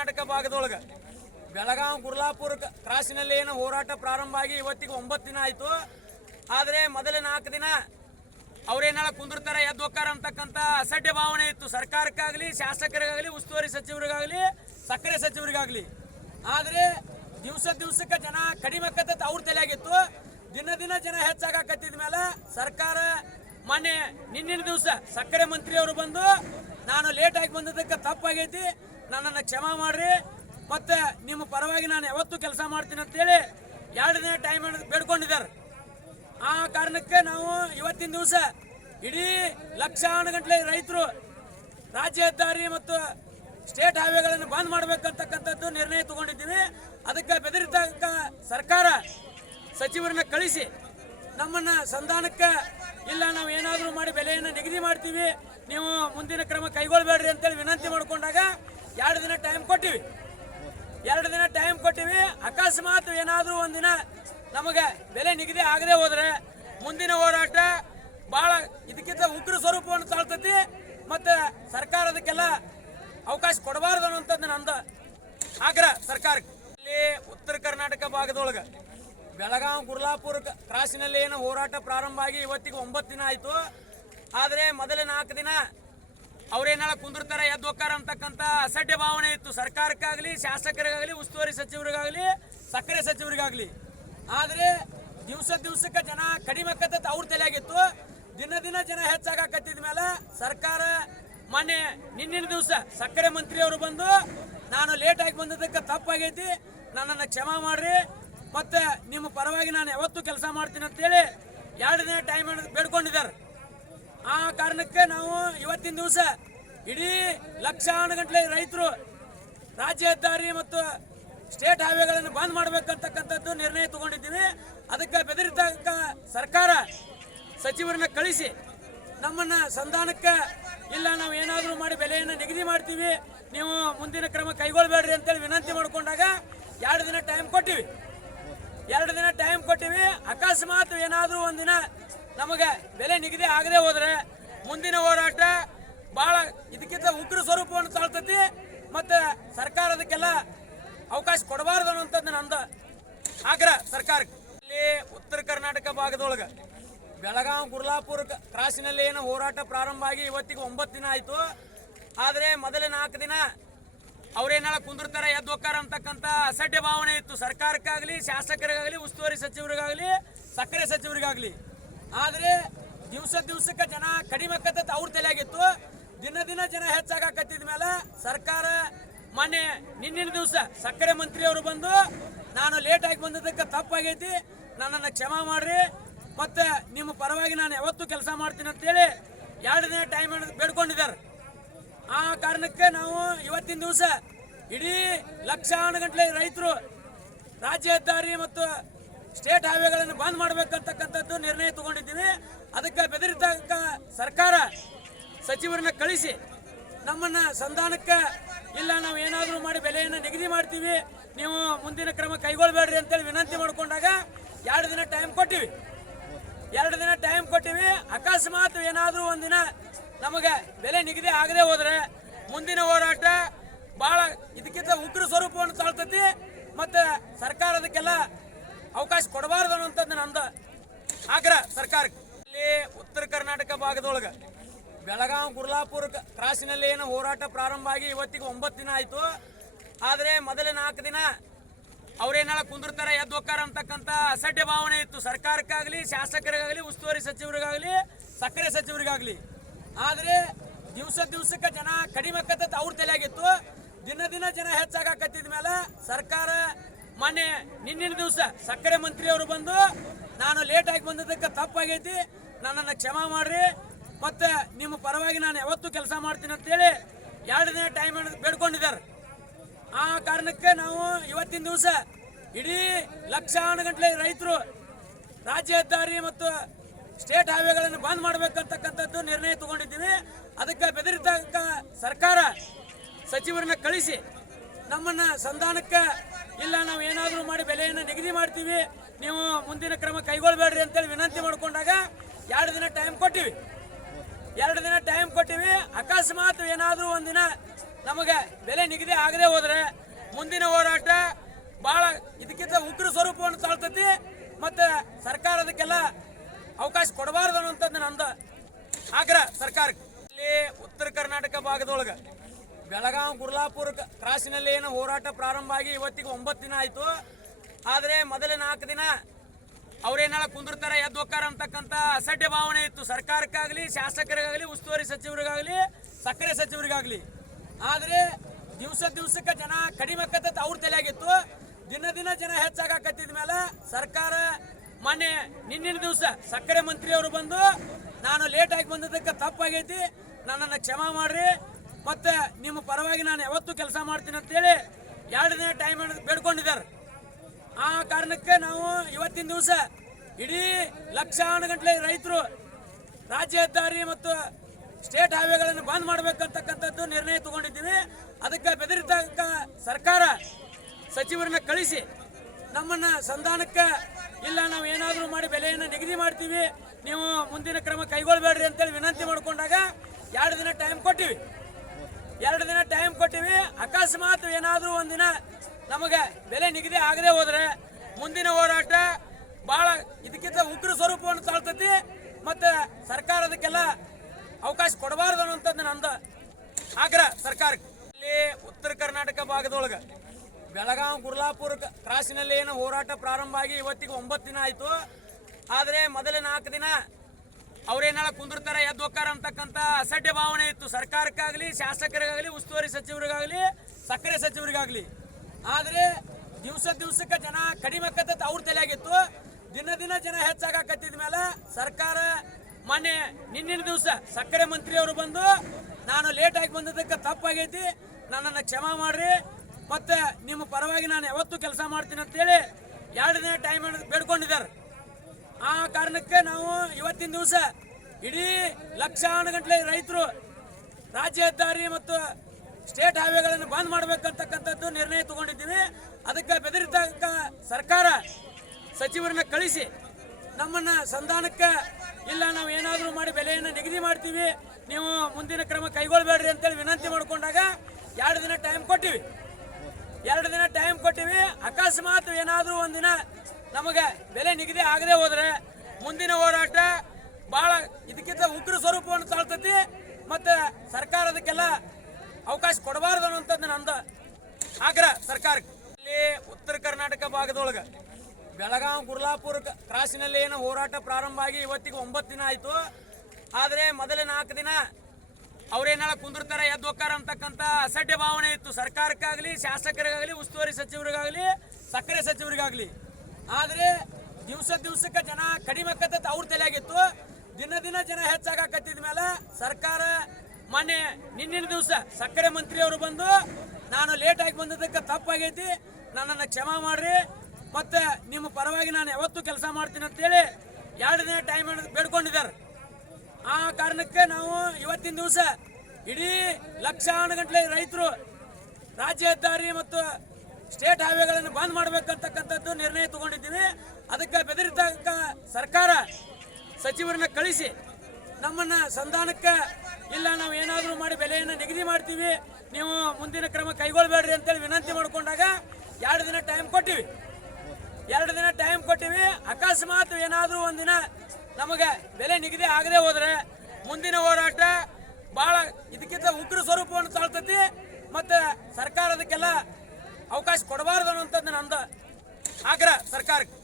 ಕರ್ನಾಟಕ ಭಾಗದೊಳಗೆ ಬೆಳಗಾವಿ ಗುರ್ಲಾಪುರ ಕ್ರಾಸಿನಲ್ಲಿ ಏನು ಹೋರಾಟ ಪ್ರಾರಂಭ ಆಗಿ ಇವತ್ತಿಗೆ 9 ದಿನ ಆಯಿತು. ಆದರೆ ಮೊದಲ 4 ದಿನ ಅವರೇನಾಳ ಕುಂದಿರ್ತಾರೆ ಎದ್ದು ಹೋಗ್ತಾರ ಅಂತಕ್ಕಂಥ ಅಸಡ್ಡೆ ಭಾವನೆ ಇತ್ತು ಸರ್ಕಾರಕ್ಕಾಗಲಿ, ಶಾಸಕರಿಗಾಗಲಿ, ಉಸ್ತುವಾರಿ ಸಚಿವರಿಗಾಗಲಿ, ಸಕ್ಕರೆ ಸಚಿವರಿಗಾಗಲಿ. ಆದರೆ ದಿವಸಕ್ಕೆ ಜನ ಕಡಿಮೆ ಆಕತ್ತ ಅವ್ರ ತಲೆಯಾಗಿತ್ತು. ದಿನ ಜನ ಹೆಚ್ಚಾಗತ್ತಿದ ಮೇಲೆ ಸರ್ಕಾರ ಮೊನ್ನೆ ನಿನ್ನಿನ ದಿವಸ ಸಕ್ಕರೆ ಮಂತ್ರಿಯವರು ಬಂದು ನಾನು ಲೇಟ್ ಆಗಿ ಬಂದದಕ್ಕೆ ತಪ್ಪಾಗೈತಿ, ನನ್ನನ್ನು ಕ್ಷಮಾ ಮಾಡ್ರಿ, ಮತ್ತೆ ನಿಮ್ಮ ಪರವಾಗಿ ನಾನು ಯಾವತ್ತೂ ಕೆಲಸ ಮಾಡ್ತೀನಿ ಅಂತೇಳಿ 2 ದಿನ ಟೈಮ್ ಬೇಡ್ಕೊಂಡಿದ್ದಾರೆ. ಆ ಕಾರಣಕ್ಕೆ ನಾವು ಇವತ್ತಿನ ದಿವಸ ಇಡೀ ಲಕ್ಷಾನು ಗಂಟಲೆ ರೈತರು ರಾಜ್ಯ ಹೆದ್ದಾರಿ ಮತ್ತು ಸ್ಟೇಟ್ ಹೈವೇಗಳನ್ನು ಬಂದ್ ಮಾಡಬೇಕಂತಕ್ಕಂಥದ್ದು ನಿರ್ಣಯ ತಗೊಂಡಿದ್ದೀವಿ. ಅದಕ್ಕೆ ಬೆದರಿತಕ್ಕ ಸರ್ಕಾರ ಸಚಿವರನ್ನ ಕಳಿಸಿ ನಮ್ಮನ್ನ ಸಂಧಾನಕ್ಕೆ ಇಲ್ಲ ನಾವು ಏನಾದರೂ ಮಾಡಿ ಬೆಲೆಯನ್ನು ನಿಗದಿ ಮಾಡ್ತೀವಿ, ನೀವು ಮುಂದಿನ ಕ್ರಮ ಕೈಗೊಳ್ಳಬೇಡ್ರಿ ಅಂತೇಳಿ ವಿನಂತಿ ಮಾಡಿಕೊಂಡಾಗ 2 ದಿನ ಟೈಮ್ ಕೊಟ್ಟಿವಿ. 2 ದಿನ ಟೈಮ್ ಕೊಟ್ಟಿವಿ. ಅಕಸ್ಮಾತ್ ಏನಾದರೂ ಒಂದಿನ ನಮಗೆ ಬೆಲೆ ನಿಗದಿ ಆಗದೆ ಹೋದ್ರೆ ಮುಂದಿನ ಹೋರಾಟ ಬಹಳ ಇದಕ್ಕಿಂತ ಉಗ್ರ ಸ್ವರೂಪವನ್ನು ತಾಳ್ತತಿ. ಮತ್ತೆ ಸರ್ಕಾರ ಅದಕ್ಕೆಲ್ಲ ಅವಕಾಶ ಕೊಡಬಾರ್ದು ಅನ್ನುವಂಥದ್ದು ನಂದು ಆಗ್ರಹ ಸರ್ಕಾರಕ್ಕೆ. ಇಲ್ಲಿ ಉತ್ತರ ಕರ್ನಾಟಕ ಭಾಗದೊಳಗೆ ಬೆಳಗಾವಿ ಗುರ್ಲಾಪುರ ಕ್ರಾಸಿನಲ್ಲಿ ಏನು ಹೋರಾಟ ಪ್ರಾರಂಭ ಆಗಿ ಇವತ್ತಿಗೆ 9 ದಿನ ಆಯಿತು. ಆದರೆ ಮೊದಲ 4 ದಿನ ಅವರೇನಾಳ ಕುಂದಿರ್ತಾರೆ ಎದ್ದು ಹೋಗ್ತಾರ ಅಂತಕ್ಕಂಥ ಅಸಡ್ಡೆ ಭಾವನೆ ಇತ್ತು ಸರ್ಕಾರಕ್ಕಾಗಲಿ, ಶಾಸಕರಿಗಾಗಲಿ, ಉಸ್ತುವಾರಿ ಸಚಿವರಿಗಾಗಲಿ, ಸಕ್ಕರೆ ಸಚಿವರಿಗಾಗಲಿ. ಆದರೆ ದಿವಸಕ್ಕೆ ಜನ ಕಡಿಮೆ ಆಕತ್ತ ಅವ್ರ ತಲೆಯಾಗಿತ್ತು. ದಿನ ಜನ ಹೆಚ್ಚಾಗತ್ತಿದ ಮೇಲೆ ಸರ್ಕಾರ ಮೊನ್ನೆ ನಿನ್ನಿನ ದಿವಸ ಸಕ್ಕರೆ ಮಂತ್ರಿಯವರು ಬಂದು ನಾನು ಲೇಟ್ ಆಗಿ ಬಂದದಕ್ಕೆ ತಪ್ಪಾಗೈತಿ, ನನ್ನನ್ನು ಕ್ಷಮಾ ಮಾಡ್ರಿ, ಮತ್ತೆ ನಿಮ್ಮ ಪರವಾಗಿ ನಾನು ಯಾವತ್ತೂ ಕೆಲಸ ಮಾಡ್ತೀನಿ ಅಂತೇಳಿ 2 ದಿನ ಟೈಮ್ ಬೇಡ್ಕೊಂಡಿದ್ದಾರೆ. ಆ ಕಾರಣಕ್ಕೆ ನಾವು ಇವತ್ತಿನ ದಿವಸ ಇಡೀ ಲಕ್ಷಾನು ಗಂಟಲೆ ರೈತರು ರಾಜ್ಯ ಹೆದ್ದಾರಿ ಮತ್ತು ಸ್ಟೇಟ್ ಹೈವೇಗಳನ್ನು ಬಂದ್ ಮಾಡಬೇಕಂತಕ್ಕಂಥದ್ದು ನಿರ್ಣಯ ತಗೊಂಡಿದ್ದೀವಿ. ಅದಕ್ಕೆ ಬೆದರಿತಕ್ಕ ಸರ್ಕಾರ ಸಚಿವರನ್ನ ಕಳಿಸಿ ನಮ್ಮನ್ನ ಸಂಧಾನಕ್ಕೆ ಇಲ್ಲ ನಾವು ಏನಾದರೂ ಮಾಡಿ ಬೆಲೆಯನ್ನು ನಿಗದಿ ಮಾಡ್ತೀವಿ, ನೀವು ಮುಂದಿನ ಕ್ರಮ ಕೈಗೊಳ್ಳಬೇಡ್ರಿ ಅಂತೇಳಿ ವಿನಂತಿ ಮಾಡಿಕೊಂಡಾಗ 2 ದಿನ ಟೈಮ್ ಕೊಟ್ಟಿವಿ. 2 ದಿನ ಟೈಮ್ ಕೊಟ್ಟಿವಿ. ಅಕಸ್ಮಾತ್ ಏನಾದರೂ ಒಂದಿನ ನಮಗೆ ಬೆಲೆ ನಿಗದಿ ಆಗದೆ ಹೋದ್ರೆ ಮುಂದಿನ ಹೋರಾಟ ಬಹಳ ಇದಕ್ಕಿಂತ ಉಗ್ರ ಸ್ವರೂಪವನ್ನು ತಾಳ್ತತಿ. ಮತ್ತೆ ಸರ್ಕಾರ ಅದಕ್ಕೆಲ್ಲ ಅವಕಾಶ ಕೊಡಬಾರ್ದು ಅನ್ನುವಂಥದ್ದು ನಂದು ಆಗ್ರಹ ಸರ್ಕಾರಕ್ಕೆ. ಇಲ್ಲಿ ಉತ್ತರ ಕರ್ನಾಟಕ ಭಾಗದೊಳಗೆ ಬೆಳಗಾವಿ ಗುರ್ಲಾಪುರ ಕ್ರಾಸಿನಲ್ಲಿ ಏನು ಹೋರಾಟ ಪ್ರಾರಂಭ ಆಗಿ ಇವತ್ತಿಗೆ 9 ದಿನ ಆಯಿತು. ಆದರೆ ಮೊದಲ 4 ದಿನ ಅವರೇನಾಳ ಕುಂದಿರ್ತಾರೆ ಎದ್ದು ಹೋಗ್ತಾರ ಅಂತಕ್ಕಂಥ ಅಸಡ್ಡೆ ಭಾವನೆ ಇತ್ತು ಸರ್ಕಾರಕ್ಕಾಗಲಿ, ಶಾಸಕರಿಗಾಗಲಿ, ಉಸ್ತುವಾರಿ ಸಚಿವರಿಗಾಗಲಿ, ಸಕ್ಕರೆ ಸಚಿವರಿಗಾಗಲಿ. ಆದರೆ ದಿವಸಕ್ಕೆ ಜನ ಕಡಿಮೆ ಆಕತ್ತ ಅವ್ರ ತಲೆಯಾಗಿತ್ತು. ದಿನ ಜನ ಹೆಚ್ಚಾಗತ್ತಿದ ಮೇಲೆ ಸರ್ಕಾರ ಮೊನ್ನೆ ನಿನ್ನಿನ ದಿವಸ ಸಕ್ಕರೆ ಮಂತ್ರಿಯವರು ಬಂದು ನಾನು ಲೇಟ್ ಆಗಿ ಬಂದದಕ್ಕೆ ತಪ್ಪಾಗೈತಿ, ನನ್ನನ್ನು ಕ್ಷಮಾ ಮಾಡ್ರಿ, ಮತ್ತೆ ನಿಮ್ಮ ಪರವಾಗಿ ನಾನು ಯಾವತ್ತೂ ಕೆಲಸ ಮಾಡ್ತೀನಿ ಅಂತೇಳಿ 2 ದಿನ ಟೈಮ್ ಬೇಡ್ಕೊಂಡಿದ್ದಾರೆ. ಆ ಕಾರಣಕ್ಕೆ ನಾವು ಇವತ್ತಿನ ದಿವಸ ಇಡೀ ಲಕ್ಷಾನು ಗಂಟಲೆ ರೈತರು ರಾಜ್ಯ ಹೆದ್ದಾರಿ ಮತ್ತು ಸ್ಟೇಟ್ ಹೈವೇಗಳನ್ನು ಬಂದ್ ಮಾಡಬೇಕಂತಕ್ಕಂಥದ್ದು ನಿರ್ಣಯ ತಗೊಂಡಿದ್ದೀವಿ. ಅದಕ್ಕೆ ಬೆದರಿತಕ್ಕ ಸರ್ಕಾರ ಸಚಿವರನ್ನ ಕಳಿಸಿ ನಮ್ಮನ್ನ ಸಂಧಾನಕ್ಕೆ ಇಲ್ಲ ನಾವು ಏನಾದರೂ ಮಾಡಿ ಬೆಲೆಯನ್ನು ನಿಗದಿ ಮಾಡ್ತೀವಿ, ನೀವು ಮುಂದಿನ ಕ್ರಮ ಕೈಗೊಳ್ಳಬೇಡ್ರಿ ಅಂತೇಳಿ ವಿನಂತಿ ಮಾಡಿಕೊಂಡಾಗ 2 ದಿನ ಟೈಮ್ ಕೊಟ್ಟಿವಿ. 2 ದಿನ ಟೈಮ್ ಕೊಟ್ಟಿವಿ. ಅಕಸ್ಮಾತ್ ಏನಾದರೂ ಒಂದಿನ ನಮಗೆ ಬೆಲೆ ನಿಗದಿ ಆಗದೆ ಹೋದ್ರೆ ಮುಂದಿನ ಹೋರಾಟ ಬಹಳ ಇದಕ್ಕಿಂತ ಉಗ್ರ ಸ್ವರೂಪವನ್ನು ತಾಳ್ತತಿ. ಮತ್ತೆ ಸರ್ಕಾರ ಅದಕ್ಕೆಲ್ಲ ಅವಕಾಶ ಕೊಡಬಾರ್ದು ಅನ್ನುವಂಥದ್ದು ನಂದು ಆಗ್ರಹ ಸರ್ಕಾರಕ್ಕೆ. ಇಲ್ಲಿ ಉತ್ತರ ಕರ್ನಾಟಕ ಭಾಗದೊಳಗೆ ಬೆಳಗಾವಿ ಗುರ್ಲಾಪುರ ಕ್ರಾಸಿನಲ್ಲಿ ಏನು ಹೋರಾಟ ಪ್ರಾರಂಭ ಆಗಿ ಇವತ್ತಿಗೆ 9 ದಿನ ಆಯಿತು. ಆದರೆ ಮೊದಲ 4 ದಿನ ಅವರೇನಾಳ ಕುಂದಿರ್ತಾರೆ ಎದ್ದು ಹೋಗ್ತಾರ ಅಂತಕ್ಕಂಥ ಅಸಡ್ಡೆ ಭಾವನೆ ಇತ್ತು ಸರ್ಕಾರಕ್ಕಾಗಲಿ, ಶಾಸಕರಿಗಾಗಲಿ, ಉಸ್ತುವಾರಿ ಸಚಿವರಿಗಾಗಲಿ, ಸಕ್ಕರೆ ಸಚಿವರಿಗಾಗಲಿ. ಆದರೆ ದಿವಸಕ್ಕೆ ಜನ ಕಡಿಮೆ ಆಕತ್ತ ಅವ್ರ ತಲೆಯಾಗಿತ್ತು. ದಿನ ಜನ ಹೆಚ್ಚಾಗತ್ತಿದ ಮೇಲೆ ಸರ್ಕಾರ ಮೊನ್ನೆ ನಿನ್ನಿನ ದಿವಸ ಸಕ್ಕರೆ ಮಂತ್ರಿಯವರು ಬಂದು ನಾನು ಲೇಟ್ ಆಗಿ ಬಂದದಕ್ಕೆ ತಪ್ಪಾಗೈತಿ, ನನ್ನನ್ನು ಕ್ಷಮಾ ಮಾಡ್ರಿ, ಮತ್ತೆ ನಿಮ್ಮ ಪರವಾಗಿ ನಾನು ಯಾವತ್ತೂ ಕೆಲಸ ಮಾಡ್ತೀನಿ ಅಂತೇಳಿ 2 ದಿನ ಟೈಮ್ ಬೇಡ್ಕೊಂಡಿದ್ದಾರೆ. ಆ ಕಾರಣಕ್ಕೆ ನಾವು ಇವತ್ತಿನ ದಿವಸ ಇಡೀ ಲಕ್ಷಾನು ಗಂಟಲೆ ರೈತರು ರಾಜ್ಯ ಹೆದ್ದಾರಿ ಮತ್ತು ಸ್ಟೇಟ್ ಹೈವೇಗಳನ್ನು ಬಂದ್ ಮಾಡಬೇಕಂತಕ್ಕಂಥದ್ದು ನಿರ್ಣಯ ತಗೊಂಡಿದ್ದೀವಿ. ಅದಕ್ಕೆ ಬೆದರಿತಕ್ಕ ಸರ್ಕಾರ ಸಚಿವರನ್ನ ಕಳಿಸಿ ನಮ್ಮನ್ನ ಸಂಧಾನಕ್ಕೆ ಇಲ್ಲ ನಾವು ಏನಾದರೂ ಮಾಡಿ ಬೆಲೆಯನ್ನು ನಿಗದಿ ಮಾಡ್ತೀವಿ, ನೀವು ಮುಂದಿನ ಕ್ರಮ ಕೈಗೊಳ್ಳಬೇಡ್ರಿ ಅಂತೇಳಿ ವಿನಂತಿ ಮಾಡಿಕೊಂಡಾಗ 2 ದಿನ ಟೈಮ್ ಕೊಟ್ಟಿವಿ. 2 ದಿನ ಟೈಮ್ ಕೊಟ್ಟಿವಿ. ಅಕಸ್ಮಾತ್ ಏನಾದರೂ ಒಂದಿನ ನಮಗೆ ಬೆಲೆ ನಿಗದಿ ಆಗದೆ ಹೋದ್ರೆ ಮುಂದಿನ ಹೋರಾಟ ಬಹಳ ಇದಕ್ಕಿಂತ ಉಗ್ರ ಸ್ವರೂಪವನ್ನು ತಾಳ್ತತಿ. ಮತ್ತೆ ಸರ್ಕಾರ ಅದಕ್ಕೆಲ್ಲ ಅವಕಾಶ ಕೊಡಬಾರ್ದು ಅನ್ನುವಂಥದ್ದು ನಂದು ಆಗ್ರಹ ಸರ್ಕಾರಕ್ಕೆ. ಇಲ್ಲಿ ಉತ್ತರ ಕರ್ನಾಟಕ ಭಾಗದೊಳಗೆ ಬೆಳಗಾವಿ ಗುರ್ಲಾಪುರ ಕ್ರಾಸಿನಲ್ಲಿ ಏನು ಹೋರಾಟ ಪ್ರಾರಂಭ ಆಗಿ ಇವತ್ತಿಗೆ 9 ದಿನ ಆಯಿತು. ಆದರೆ ಮೊದಲ 4 ದಿನ ಅವ್ರೇನಾಳ ಕುಂದಿರ್ತಾರೆ ಎದ್ದು ಹೋಗ್ತಾರ ಅಂತಕ್ಕಂಥ ಅಸಡ್ಡೆ ಭಾವನೆ ಇತ್ತು ಸರ್ಕಾರಕ್ಕಾಗಲಿ, ಶಾಸಕರಿಗಾಗಲಿ, ಉಸ್ತುವಾರಿ ಸಚಿವರಿಗಾಗಲಿ, ಸಕ್ಕರೆ ಸಚಿವರಿಗಾಗಲಿ. ಆದರೆ ದಿವಸಕ್ಕೆ ಜನ ಕಡಿಮೆ ಆಕತ್ತೈತೆ ಅವ್ರ ತಲೆಯಾಗಿತ್ತು. ದಿನ ಜನ ಹೆಚ್ಚಾಗತ್ತಿದ ಮೇಲೆ ಸರ್ಕಾರ ಮೊನ್ನೆ ನಿನ್ನಿನ ದಿವಸ ಸಕ್ಕರೆ ಮಂತ್ರಿಯವರು ಬಂದು ನಾನು ಲೇಟಾಗಿ ಬಂದಿದ್ದಕ್ಕೆ ತಪ್ಪಾಗೈತಿ, ನನ್ನನ್ನು ಕ್ಷಮಾ ಮಾಡ್ರಿ, ಮತ್ತೆ ನಿಮ್ಮ ಪರವಾಗಿ ನಾನು ಯಾವತ್ತೂ ಕೆಲಸ ಮಾಡ್ತೀನಿ ಅಂತೇಳಿ 2 ದಿನ ಟೈಮ್ ಬೇಡ್ಕೊಂಡಿದ್ದಾರೆ. ಆ ಕಾರಣಕ್ಕೆ ನಾವು ಇವತ್ತಿನ ದಿವಸ ಇಡೀ ಲಕ್ಷಾನು ಗಂಟಲೆ ರೈತರು ರಾಜ್ಯ ಹೆದ್ದಾರಿ ಮತ್ತು ಸ್ಟೇಟ್ ಹೈವೇಗಳನ್ನು ಬಂದ್ ಮಾಡಬೇಕಂತಕ್ಕಂಥದ್ದು ನಿರ್ಣಯ ತಗೊಂಡಿದ್ದೀವಿ. ಅದಕ್ಕೆ ಬೆದರಿತಕ್ಕ ಸರ್ಕಾರ ಸಚಿವರನ್ನ ಕಳಿಸಿ ನಮ್ಮನ್ನ ಸಂಧಾನಕ್ಕೆ ಇಲ್ಲ ನಾವು ಏನಾದರೂ ಮಾಡಿ ಬೆಲೆಯನ್ನು ನಿಗದಿ ಮಾಡ್ತೀವಿ, ನೀವು ಮುಂದಿನ ಕ್ರಮ ಕೈಗೊಳ್ಳಬೇಡ್ರಿ ಅಂತೇಳಿ ವಿನಂತಿ ಮಾಡಿಕೊಂಡಾಗ 2 ದಿನ ಟೈಮ್ ಕೊಟ್ಟಿವಿ. 2 ದಿನ ಟೈಮ್ ಕೊಟ್ಟಿವಿ. ಅಕಸ್ಮಾತ್ ಏನಾದರೂ ಒಂದಿನ ನಮಗೆ ಬೆಲೆ ನಿಗದಿ ಆಗದೆ ಹೋದ್ರೆ ಮುಂದಿನ ಹೋರಾಟ ಬಹಳ ಇದಕ್ಕಿಂತ ಉಗ್ರ ಸ್ವರೂಪವನ್ನು ತಾಳ್ತತಿ. ಮತ್ತೆ ಸರ್ಕಾರ ಅದಕ್ಕೆಲ್ಲ ಅವಕಾಶ ಕೊಡಬಾರ್ದು ಅನ್ನುವಂಥದ್ದು ನಂದು ಆಗ್ರಹ ಸರ್ಕಾರಕ್ಕೆ. ಇಲ್ಲಿ ಉತ್ತರ ಕರ್ನಾಟಕ ಭಾಗದೊಳಗೆ ಬೆಳಗಾವಿ ಗುರ್ಲಾಪುರ ಕ್ರಾಸಿನಲ್ಲಿ ಏನು ಹೋರಾಟ ಪ್ರಾರಂಭ ಆಗಿ ಇವತ್ತಿಗೆ 9 ದಿನ ಆಯಿತು. ಆದರೆ ಮೊದಲ 4 ದಿನ ಅವ್ರೇನಾಳ ಕುಂದಿರ್ತಾರೆ ಎದ್ದು ಹೋಗ್ತಾರ ಅಂತಕ್ಕಂಥ ಅಸಡ್ಡೆ ಭಾವನೆ ಇತ್ತು ಸರ್ಕಾರಕ್ಕಾಗಲಿ, ಶಾಸಕರಿಗಾಗಲಿ, ಉಸ್ತುವಾರಿ ಸಚಿವರಿಗಾಗಲಿ, ಸಕ್ಕರೆ ಸಚಿವರಿಗಾಗಲಿ. ಆದರೆ ದಿವಸಕ್ಕೆ ಜನ ಕಡಿಮೆ ಆಕತ್ತೈತೆ ಅವ್ರ ತಲೆಯಾಗಿತ್ತು. ದಿನ ಜನ ಹೆಚ್ಚಾಗತ್ತಿದ ಮೇಲೆ ಸರ್ಕಾರ ಮೊನ್ನೆ ನಿನ್ನಿನ ದಿವಸ ಸಕ್ಕರೆ ಮಂತ್ರಿಯವರು ಬಂದು ನಾನು ಲೇಟಾಗಿ ಬಂದಿದ್ದಕ್ಕೆ ತಪ್ಪಾಗೈತಿ, ನನ್ನನ್ನು ಕ್ಷಮಾ ಮಾಡ್ರಿ, ಮತ್ತೆ ನಿಮ್ಮ ಪರವಾಗಿ ನಾನು ಯಾವತ್ತೂ ಕೆಲಸ ಮಾಡ್ತೀನಿ ಅಂತೇಳಿ 2 ದಿನ ಟೈಮ್ ಬೇಡ್ಕೊಂಡಿದ್ದಾರೆ. ಆ ಕಾರಣಕ್ಕೆ ನಾವು ಇವತ್ತಿನ ದಿವಸ ಇಡೀ ಲಕ್ಷಾನು ಗಂಟಲೆ ರೈತರು ರಾಜ್ಯ ಹೆದ್ದಾರಿ ಮತ್ತು ಸ್ಟೇಟ್ ಹೈವೇಗಳನ್ನು ಬಂದ್ ಮಾಡಬೇಕಂತಕ್ಕಂಥದ್ದು ನಿರ್ಣಯ ತಗೊಂಡಿದ್ದೀವಿ. ಅದಕ್ಕೆ ಬೆದರಿತಕ್ಕ ಸರ್ಕಾರ ಸಚಿವರನ್ನ ಕಳಿಸಿ ನಮ್ಮನ್ನ ಸಂಧಾನಕ್ಕೆ ಇಲ್ಲ ನಾವು ಏನಾದರೂ ಮಾಡಿ ಬೆಲೆಯನ್ನು ನಿಗದಿ ಮಾಡ್ತೀವಿ, ನೀವು ಮುಂದಿನ ಕ್ರಮ ಕೈಗೊಳ್ಳಬೇಡ್ರಿ ಅಂತೇಳಿ ವಿನಂತಿ ಮಾಡಿಕೊಂಡಾಗ 2 ದಿನ ಟೈಮ್ ಕೊಟ್ಟಿವಿ. 2 ದಿನ ಟೈಮ್ ಕೊಟ್ಟಿವಿ. ಅಕಸ್ಮಾತ್ ಏನಾದರೂ ಒಂದಿನ ನಮಗೆ ಬೆಲೆ ನಿಗದಿ ಆಗದೆ ಹೋದ್ರೆ ಮುಂದಿನ ಹೋರಾಟ ಬಹಳ ಇದಕ್ಕಿಂತ ಉಗ್ರ ಸ್ವರೂಪವನ್ನು ತಾಳ್ತತಿ. ಮತ್ತೆ ಸರ್ಕಾರ ಅದಕ್ಕೆಲ್ಲ ಅವಕಾಶ ಕೊಡಬಾರ್ದು ಅನ್ನುವಂಥದ್ದು ನಂದು ಆಗ್ರಹ ಸರ್ಕಾರಕ್ಕೆ. ಇಲ್ಲಿ ಉತ್ತರ ಕರ್ನಾಟಕ ಭಾಗದೊಳಗೆ ಬೆಳಗಾವಿ ಗುರ್ಲಾಪುರ ಕ್ರಾಸಿನಲ್ಲಿ ಏನು ಹೋರಾಟ ಪ್ರಾರಂಭ ಆಗಿ ಇವತ್ತಿಗೆ 9 ದಿನ ಆಯಿತು. ಆದರೆ ಮೊದಲ 4 ದಿನ ಅವ್ರೇನಾಳ ಕುಂದಿರ್ತಾರೆ ಎದ್ದು ಹೋಗ್ತಾರ ಅಂತಕ್ಕಂಥ ಅಸಡ್ಡೆ ಭಾವನೆ ಇತ್ತು ಸರ್ಕಾರಕ್ಕಾಗಲಿ, ಶಾಸಕರಿಗಾಗಲಿ, ಉಸ್ತುವಾರಿ ಸಚಿವರಿಗಾಗಲಿ, ಸಕ್ಕರೆ ಸಚಿವರಿಗಾಗಲಿ. ಆದರೆ ದಿವಸಕ್ಕೆ ಜನ ಕಡಿಮೆ ಆಕತ್ತೈತೆ ಅವ್ರ ತಲೆಯಾಗಿತ್ತು. ದಿನ ಜನ ಹೆಚ್ಚಾಗತ್ತಿದ ಮೇಲೆ ಸರ್ಕಾರ ಮೊನ್ನೆ ನಿನ್ನಿನ ದಿವಸ ಸಕ್ಕರೆ ಮಂತ್ರಿಯವರು ಬಂದು ನಾನು ಲೇಟಾಗಿ ಬಂದಿದ್ದಕ್ಕೆ ತಪ್ಪಾಗೈತಿ, ನನ್ನನ್ನು ಕ್ಷಮಾ ಮಾಡ್ರಿ, ಮತ್ತೆ ನಿಮ್ಮ ಪರವಾಗಿ ನಾನು ಯಾವತ್ತೂ ಕೆಲಸ ಮಾಡ್ತೀನಿ ಅಂತೇಳಿ 2 ದಿನ ಟೈಮ್ ಬೇಡ್ಕೊಂಡಿದ್ದಾರೆ. ಆ ಕಾರಣಕ್ಕೆ ನಾವು ಇವತ್ತಿನ ದಿವಸ ಇಡೀ ಲಕ್ಷಾನು ಗಂಟಲೆ ರೈತರು ರಾಜ್ಯ ಹೆದ್ದಾರಿ ಮತ್ತು ಸ್ಟೇಟ್ ಹೈವೇಗಳನ್ನು ಬಂದ್ ಮಾಡಬೇಕಂತಕ್ಕಂಥದ್ದು ನಿರ್ಣಯ ತಗೊಂಡಿದ್ದೀವಿ. ಅದಕ್ಕೆ ಬೆದರಿತಕ್ಕ ಸರ್ಕಾರ ಸಚಿವರನ್ನ ಕಳಿಸಿ ನಮ್ಮನ್ನ ಸಂಧಾನಕ್ಕೆ ಇಲ್ಲ ನಾವು ಏನಾದರೂ ಮಾಡಿ ಬೆಲೆಯನ್ನು ನಿಗದಿ ಮಾಡ್ತೀವಿ, ನೀವು ಮುಂದಿನ ಕ್ರಮ ಕೈಗೊಳ್ಳಬೇಡ್ರಿ ಅಂತೇಳಿ ವಿನಂತಿ ಮಾಡಿಕೊಂಡಾಗ 2 ದಿನ ಟೈಮ್ ಕೊಟ್ಟಿವಿ. 2 ದಿನ ಟೈಮ್ ಕೊಟ್ಟಿವಿ. ಅಕಸ್ಮಾತ್ ಏನಾದರೂ ಒಂದಿನ ನಮಗೆ ಬೆಲೆ ನಿಗದಿ ಆಗದೆ ಹೋದ್ರೆ ಮುಂದಿನ ಹೋರಾಟ ಬಹಳ ಇದಕ್ಕಿಂತ ಉಗ್ರ ಸ್ವರೂಪವನ್ನು ತಾಳ್ತತಿ. ಮತ್ತೆ ಸರ್ಕಾರ ಅದಕ್ಕೆಲ್ಲ ಅವಕಾಶ ಕೊಡಬಾರ್ದು ಅನ್ನುವಂಥದ್ದು ನಂದು ಆಗ್ರಹ ಸರ್ಕಾರಕ್ಕೆ.